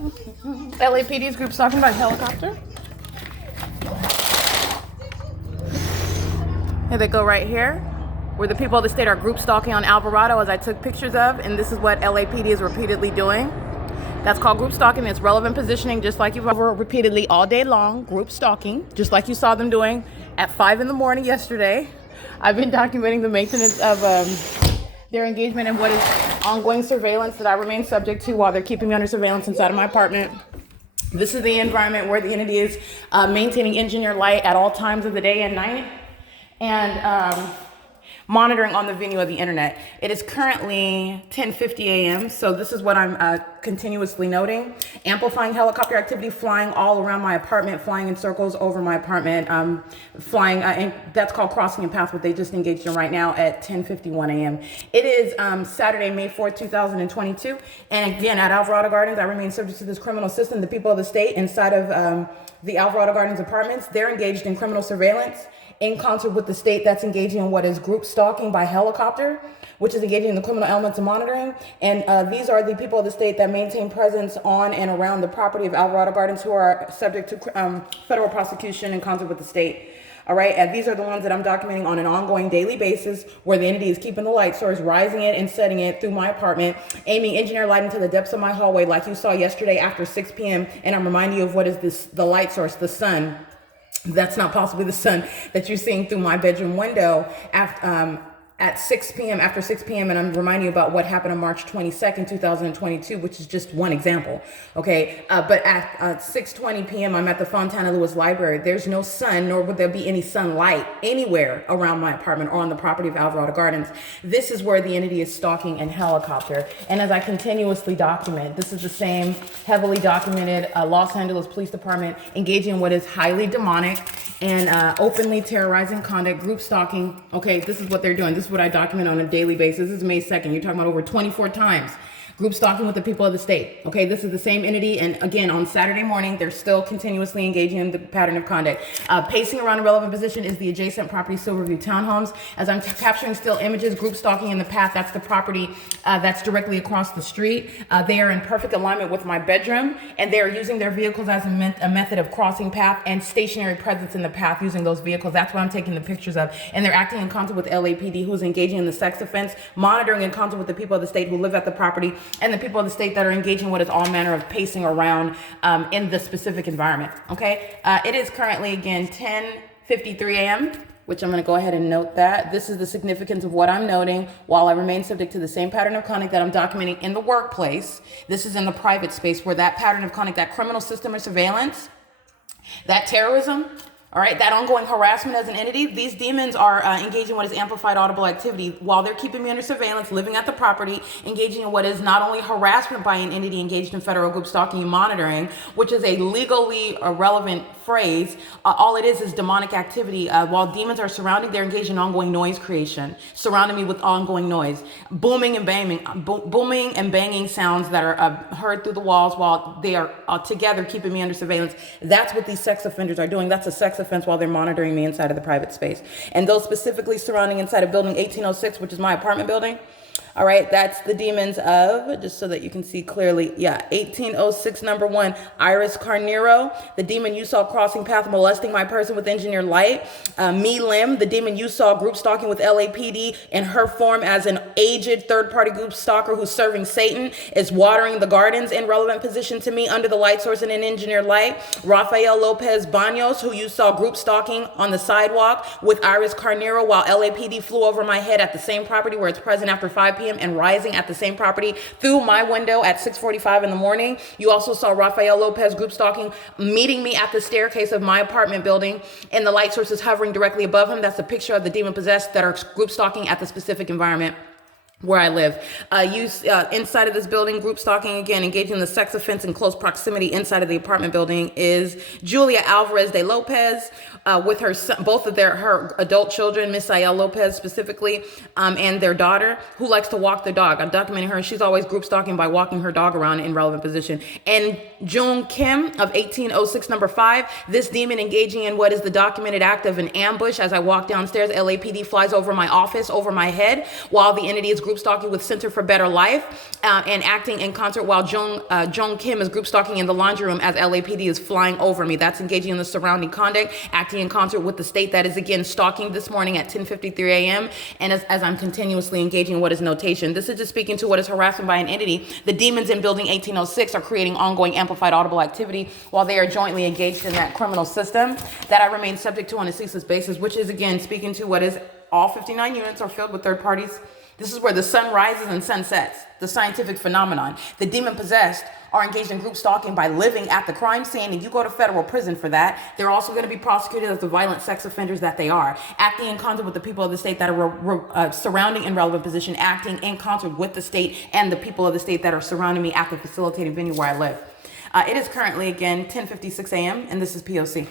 LAPD's group stalking by helicopter. Here they go right here, where the people of the state are group stalking on Alvarado, as I took pictures of, and this is what LAPD is repeatedly doing. That's called group stalking. It's relevant positioning, just like you've ever repeatedly all day long, group stalking, just like you saw them doing at 5 in the morning yesterday. I've been documenting the maintenance of their engagement in what is ongoing surveillance that I remain subject to while they're keeping me under surveillance inside of my apartment. This is the environment where the entity is maintaining engineered light at all times of the day and night, and monitoring on the venue of the internet. It is currently 10:50 a.m., so this is what I'm continuously noting. Amplifying helicopter activity, flying all around my apartment, flying in circles over my apartment, flying, and that's called crossing a path, what they just engaged in right now at 10:51 a.m. It is Saturday, May 4th, 2022, and again, at Alvarado Gardens, I remain subject to this criminal system. The people of the state inside of the Alvarado Gardens apartments, they're engaged in criminal surveillance in concert with the state that's engaging in what is group stalking by helicopter, which is engaging in the criminal elements of monitoring. And these are the people of the state that maintain presence on and around the property of Alvarado Gardens who are subject to federal prosecution in concert with the state. All right, and these are the ones that I'm documenting on an ongoing daily basis, where the entity is keeping the light source, rising it and setting it through my apartment, aiming engineer light into the depths of my hallway, like you saw yesterday after 6 p.m. And I'm reminding you of what is this, the light source, the sun. That's not possibly the sun that you're seeing through my bedroom window at 6 p.m., after 6 p.m. And I'm reminding you about what happened on March 22nd, 2022, which is just one example, okay? But at 6:20 p.m., I'm at the Fontana Lewis Library. There's no sun, nor would there be any sunlight anywhere around my apartment or on the property of Alvarado Gardens. This is where the entity is stalking in helicopter. And as I continuously document, this is the same heavily documented Los Angeles Police Department engaging in what is highly demonic and openly terrorizing conduct, group stalking. Okay, this is what they're doing. This is what I document on a daily basis. This is May 2nd. You're talking about over 24 times. Group stalking with the people of the state. Okay, this is the same entity. And again, on Saturday morning, they're still continuously engaging in the pattern of conduct. Pacing around a relevant position is the adjacent property, Silverview Townhomes. As I'm capturing still images, group stalking in the path, that's the property that's directly across the street. They are in perfect alignment with my bedroom, and they are using their vehicles as a method of crossing path and stationary presence in the path using those vehicles. That's what I'm taking the pictures of. And they're acting in concert with LAPD, who's engaging in the sex offense, monitoring in concert with the people of the state who live at the property, and the people of the state that are engaging what is all manner of pacing around in the specific environment, okay? It is currently, again, 10:53 a.m., which I'm gonna go ahead and note that. This is the significance of what I'm noting while I remain subject to the same pattern of conduct that I'm documenting in the workplace. This is in the private space where that pattern of conduct, that criminal system of surveillance, that terrorism, all right, that ongoing harassment as an entity, these demons are engaging in what is amplified audible activity while they're keeping me under surveillance, living at the property, engaging in what is not only harassment by an entity engaged in federal group stalking and monitoring, which is a legally irrelevant phrase. All it is demonic activity. While demons are surrounding, they're engaged in ongoing noise creation, surrounding me with ongoing noise, booming and banging sounds that are heard through the walls while they are together keeping me under surveillance. That's what these sex offenders are doing. That's a sex offense while they're monitoring me inside of the private space. And those specifically surrounding inside of building 1806, which is my apartment building. All right, that's the demons of, just so that you can see clearly, 1806 number 1, Iris Carnero, the demon you saw crossing path molesting my person with engineered light. Me Lim, the demon you saw group stalking with LAPD in her form as an aged third-party group stalker who's serving Satan, is watering the gardens in relevant position to me under the light source and an engineered light. Rafael Lopez Banos, who you saw group stalking on the sidewalk with Iris Carnero while LAPD flew over my head at the same property where it's present after 5 p.m. and rising at the same property through my window at 6:45 in the morning. You also saw Rafael Lopez group stalking, meeting me at the staircase of my apartment building, and the light source is hovering directly above him. That's a picture of the demon possessed that are group stalking at the specific environment where I live. Inside of this building, group stalking, again, engaging in the sex offense in close proximity inside of the apartment building is Julia Alvarez de Lopez, with her son, both of her adult children, Miss Ayel Lopez specifically, and their daughter, who likes to walk the dog. I'm documenting her, and she's always group stalking by walking her dog around in relevant position. And Jung Kim of 1806 number 5, this demon engaging in what is the documented act of an ambush. As I walk downstairs, LAPD flies over my office, over my head, while the entity is group group stalking with Center for Better Life and acting in concert while Joan Kim is group stalking in the laundry room as LAPD is flying over me. That's engaging in the surrounding conduct, acting in concert with the state that is again stalking this morning at 10:53 a.m. And as I'm continuously engaging what is notation. This is just speaking to what is harassment by an entity. The demons in building 1806 are creating ongoing amplified audible activity while they are jointly engaged in that criminal system that I remain subject to on a ceaseless basis, which is again speaking to what is all 59 units are filled with third parties. This is where the sun rises and sun sets, the scientific phenomenon. The demon possessed are engaged in group stalking by living at the crime scene, and you go to federal prison for that. They're also going to be prosecuted as the violent sex offenders that they are, acting in concert with the people of the state that are surrounding in relevant position, acting in concert with the state and the people of the state that are surrounding me at the facilitating venue where I live. It is currently, again, 10:56 a.m., and this is P.O.C.